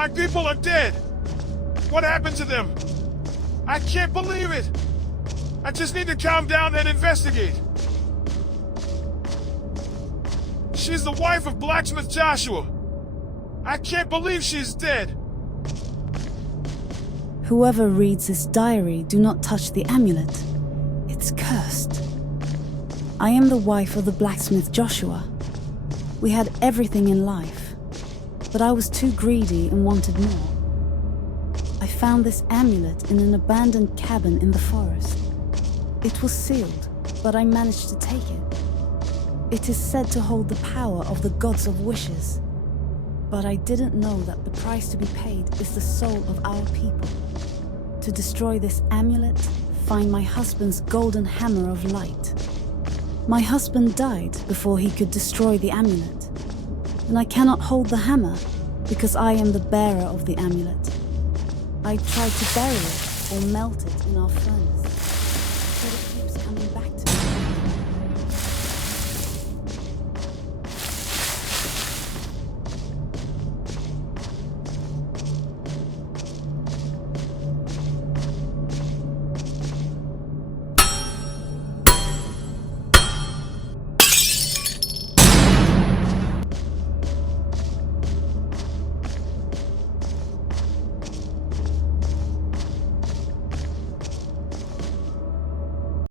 My people are dead. What happened to them? I can't believe it. I just need to calm down and investigate. She's the wife of Blacksmith Joshua. I can't believe she's dead. Whoever reads this diary, do not touch the amulet. It's cursed. I am the wife of the blacksmith Joshua. We had everything in life, but I was too greedy and wanted more. I found this amulet in an abandoned cabin in the forest. It was sealed, but I managed to take it. It is said to hold the power of the gods of wishes, but I didn't know that the price to be paid is the soul of our people. To destroy this amulet, find my husband's golden hammer of light. My husband died before he could destroy the amulet, and I cannot hold the hammer because I am the bearer of the amulet. I tried to bury it or melt it in our furnace.